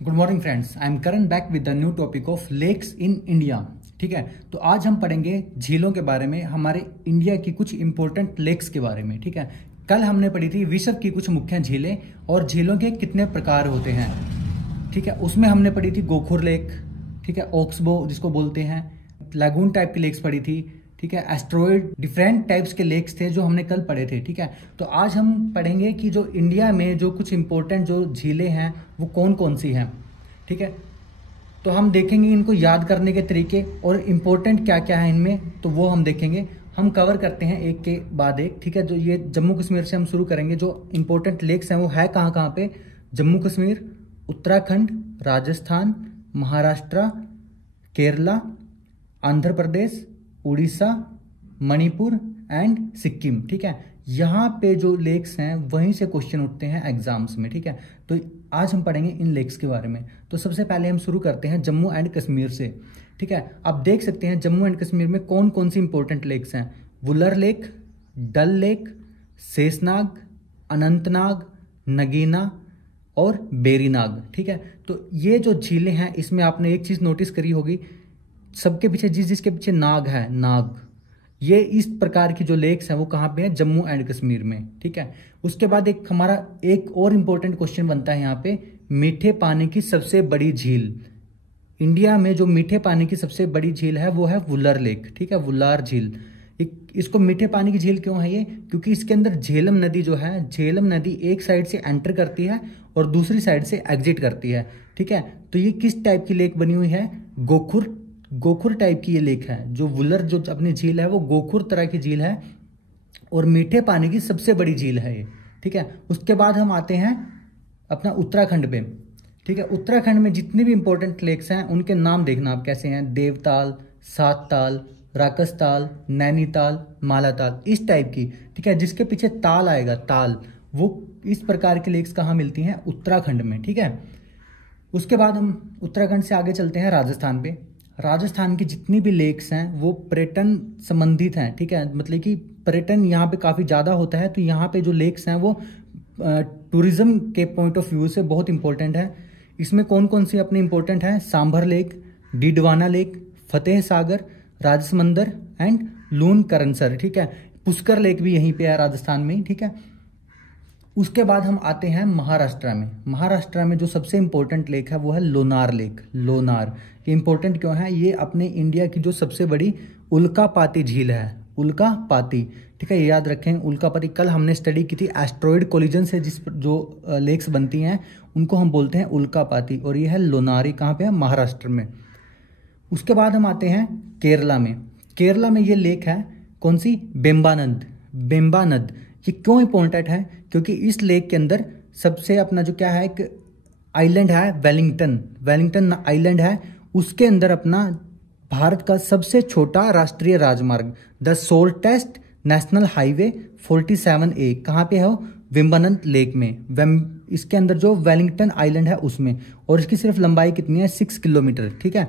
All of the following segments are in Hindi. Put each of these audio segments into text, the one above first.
Good morning friends, I am Karan back with the new topic of lex in India. ठीक है, तो आज हम पढ़ेंगे झीलों के बारे में, हमारे इंडिया की कुछ इंपॉर्टेंट लेक्स के बारे में। ठीक है, कल हमने पढ़ी थी विश्व की कुछ मुख्य झीलें और झीलों के कितने प्रकार होते हैं। ठीक है, उसमें हमने पढ़ी थी गोखुर लेक, ठीक है, ऑक्सबो जिसको बोलते हैं, लैगून टाइप की लेक्स पढ़ी थी। ठीक है, एस्ट्रॉयड, डिफरेंट टाइप्स के लेक्स थे जो हमने कल पढ़े थे। ठीक है, तो आज हम पढ़ेंगे कि जो इंडिया में जो कुछ इंपॉर्टेंट जो झीलें हैं वो कौन कौन सी हैं। ठीक है, तो हम देखेंगे इनको याद करने के तरीके और इम्पोर्टेंट क्या क्या है इनमें, तो वो हम देखेंगे। हम कवर करते हैं एक के बाद एक। ठीक है, जो ये जम्मू कश्मीर से हम शुरू करेंगे। जो इम्पोर्टेंट लेक्स हैं वो है कहाँ कहाँ पे? जम्मू कश्मीर, उत्तराखंड, राजस्थान, महाराष्ट्र, केरला, आंध्र प्रदेश, उड़ीसा, मणिपुर एंड सिक्किम। ठीक है, यहाँ पे जो लेक्स हैं वहीं से क्वेश्चन उठते हैं एग्जाम्स में। ठीक है, तो आज हम पढ़ेंगे इन लेक्स के बारे में। तो सबसे पहले हम शुरू करते हैं जम्मू एंड कश्मीर से। ठीक है, आप देख सकते हैं जम्मू एंड कश्मीर में कौन कौन सी इंपॉर्टेंट लेक्स हैं। वुलर लेक, डल लेक, शेषनाग, अनंतनाग, नगीना और बेरीनाग। ठीक है, तो ये जो झीलें हैं इसमें आपने एक चीज नोटिस करी होगी, सबके पीछे जिसके पीछे नाग है, नाग, ये इस प्रकार की जो लेक्स हैं वो कहाँ पे है? जम्मू एंड कश्मीर में। ठीक है, उसके बाद एक हमारा एक और इम्पोर्टेंट क्वेश्चन बनता है यहाँ पे, मीठे पानी की सबसे बड़ी झील। इंडिया में जो मीठे पानी की सबसे बड़ी झील है वो है वुलर लेक। ठीक है, वुलार झील। इसको मीठे पानी की झील क्यों है ये? क्योंकि इसके अंदर झेलम नदी जो है, झेलम नदी एक साइड से एंटर करती है और दूसरी साइड से एग्जिट करती है। ठीक है, तो ये किस टाइप की लेक बनी हुई है? गोखुर टाइप की ये लेक है। जो वुलर जो अपनी झील है वो गोखुर तरह की झील है और मीठे पानी की सबसे बड़ी झील है ये। ठीक है, उसके बाद हम आते हैं अपना उत्तराखंड पे। ठीक है, उत्तराखंड में जितने भी इंपॉर्टेंट लेक्स हैं उनके नाम देखना आप कैसे हैं। देवताल, सातताल, राकसताल, नैनीताल, मालाताल, इस टाइप की। ठीक है, जिसके पीछे ताल आएगा, ताल, वो इस प्रकार की लेक्स कहाँ मिलती हैं? उत्तराखंड में। ठीक है, उसके बाद हम उत्तराखंड से आगे चलते हैं राजस्थान पे। राजस्थान की जितनी भी लेक्स हैं वो पर्यटन संबंधित हैं। ठीक है, मतलब कि पर्यटन यहाँ पे काफ़ी ज़्यादा होता है, तो यहाँ पे जो लेक्स हैं वो टूरिज्म के पॉइंट ऑफ व्यू से बहुत इंपॉर्टेंट है। इसमें कौन कौन सी अपनी इंपॉर्टेंट है? Sambhar lake, Didwana lake, Fateh Sagar, Rajsamand and Loonkaransar. ठीक है, पुष्कर लेक भी यहीं पे है राजस्थान में ही। ठीक है, उसके बाद हम आते हैं महाराष्ट्र में। महाराष्ट्र में जो सबसे इंपॉर्टेंट लेक है वो है लोनार लेक। लोनार ये इंपॉर्टेंट क्यों है? ये अपने इंडिया की जो सबसे बड़ी उल्कापाती झील है, उल्कापाती। ठीक है, ये याद रखें, उल्कापाती। कल हमने स्टडी की थी एस्ट्रॉयड कोलिजन से जो लेक्स बनती हैं उनको हम बोलते हैं उल्कापाती, और ये है लोनारी। कहाँ पे है? महाराष्ट्र में। उसके बाद हम आते हैं केरला में। केरला में ये लेक है कौन सी? बेम्बानद। बेम्बानद ये क्यों इंपॉर्टेंट है? क्योंकि इस लेक के अंदर सबसे अपना जो क्या है, एक आइलैंड है, वेलिंगटन आइलैंड है, उसके अंदर अपना भारत का सबसे छोटा राष्ट्रीय राजमार्ग, the shortest national highway 47A कहाँ पे है? वेम्बानद लेक में। इसके अंदर जो वेलिंगटन आइलैंड है उसमें, और इसकी सिर्फ लंबाई कितनी है? 6 किलोमीटर। ठीक है,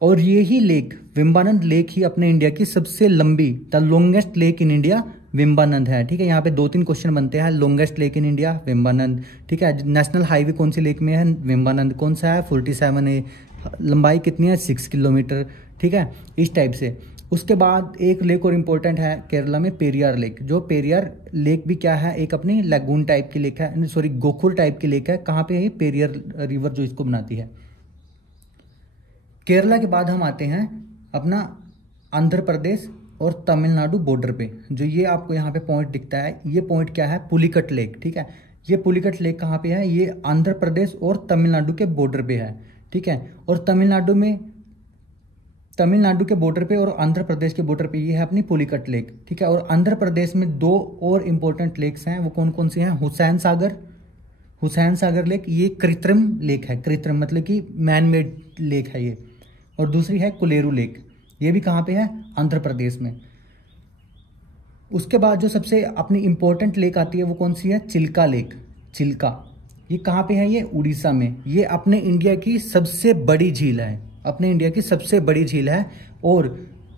और ये ही लेक, वेम्बानद लेक ही अपने इंडिया की सबसे लंबी, the longest lake in India Vembanad है। ठीक है, यहाँ पे 2-3 क्वेश्चन बनते हैं। Longest lake in India Vembanad. ठीक है, नेशनल हाईवे कौन सी लेक में है? वेम्बानंद। कौन सा है? 47A। लंबाई कितनी है? 6 किलोमीटर। ठीक है, इस टाइप से। उसके बाद एक लेक और इम्पोर्टेंट है केरला में, पेरियार लेक। जो पेरियार लेक भी क्या है? एक अपनी लैगून टाइप की लेक है, सॉरी गोखुर टाइप की लेक है। कहाँ पे है? पेरियार रिवर जो इसको बनाती है। केरला के बाद हम आते हैं अपना आंध्र प्रदेश और तमिलनाडु बॉर्डर पे। जो ये आपको यहाँ पे पॉइंट दिखता है, ये पॉइंट क्या है? पुलिकट लेक। ठीक है, ये पुलिकट लेक कहाँ पे है? ये आंध्र प्रदेश और तमिलनाडु के बॉर्डर पे है। ठीक है, और तमिलनाडु के बॉर्डर पे और आंध्र प्रदेश के बॉर्डर पे ये है अपनी पुलिकट लेक। ठीक है, और आंध्र प्रदेश में 2 और इम्पोर्टेंट लेक्स हैं, वो कौन कौन सी हैं? हुसैन सागर लेक, ये कृत्रिम लेक है। कृत्रिम मतलब कि मैन मेड लेक है ये। और दूसरी है कुलेरू लेक, ये भी कहाँ पे है? आंध्र प्रदेश में। उसके बाद जो सबसे अपनी इंपॉर्टेंट लेक आती है वो कौन सी है? चिल्का लेक। चिल्का ये कहाँ पे है? ये उड़ीसा में। ये अपने इंडिया की सबसे बड़ी झील है, अपने इंडिया की सबसे बड़ी झील है, और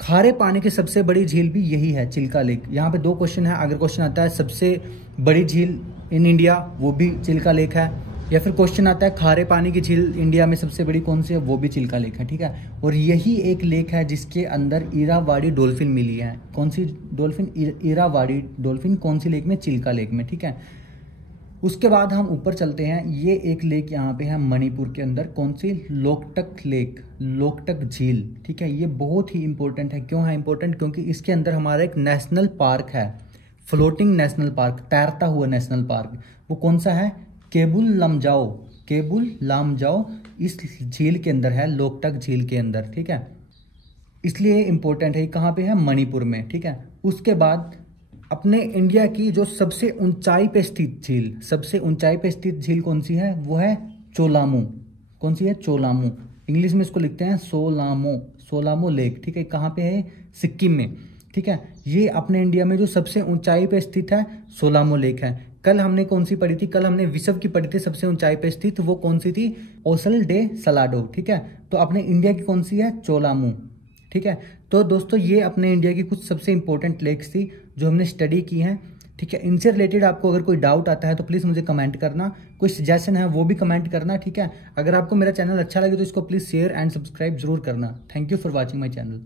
खारे पानी की सबसे बड़ी झील भी यही है, चिल्का लेक। यहाँ पे 2 क्वेश्चन है। अगर क्वेश्चन आता है सबसे बड़ी झील इन इंडिया, वो भी चिल्का लेक है। या फिर क्वेश्चन आता है खारे पानी की झील इंडिया में सबसे बड़ी कौन सी है, वो भी चिल्का लेक है, ठीक है। और यही एक लेक है जिसके अंदर इरावाड़ी डॉल्फिन मिली है। कौन सी डॉल्फिन? इरावाड़ी डॉल्फिन। कौन सी लेक में? चिल्का लेक में, ठीक है। उसके बाद हम ऊपर चलते हैं। ये एक लेक यहाँ पे है मणिपुर के अंदर। कौन सी? लोकटक लेक, लोकटक झील, ठीक है। ये बहुत ही इंपॉर्टेंट है। क्यों है इंपॉर्टेंट? क्योंकि इसके अंदर हमारा एक नेशनल पार्क है, फ्लोटिंग नेशनल पार्क, तैरता हुआ नेशनल पार्क। वो कौन सा है? केबुल लामजाओ, केबुल लामजाओ इस झील के अंदर है, लोकटक झील के अंदर, ठीक है। इसलिए इंपॉर्टेंट है। कहाँ पे है? मणिपुर में, ठीक है। उसके बाद अपने इंडिया की जो सबसे ऊंचाई पे स्थित झील, सबसे ऊंचाई पे स्थित झील कौन सी है? वो है चोलामू। कौन सी है? चोलामू। इंग्लिश में इसको लिखते हैं सोलामो, सोलामो लेक, ठीक है। कहाँ पे है? सिक्किम में, ठीक है। ये अपने इंडिया में जो सबसे ऊंचाई पे स्थित है सोलामो लेक है। कल हमने कौन सी पढ़ी थी? कल हमने विश्व की पढ़ी थी सबसे ऊंचाई पे स्थित, वो कौन सी थी? ओसल डे सलाडो, ठीक है। तो अपने इंडिया की कौन सी है? चोलामू, ठीक है। तो दोस्तों ये अपने इंडिया की कुछ सबसे इंपॉर्टेंट लेक्स थी जो हमने स्टडी की हैं, ठीक है। इनसे रिलेटेड आपको अगर कोई डाउट आता है तो प्लीज़ मुझे कमेंट करना, कोई सजेशन है वो भी कमेंट करना, ठीक है। अगर आपको मेरा चैनल अच्छा लगे तो इसको प्लीज़ शेयर एंड सब्सक्राइब जरूर करना। Thank you for watching my channel.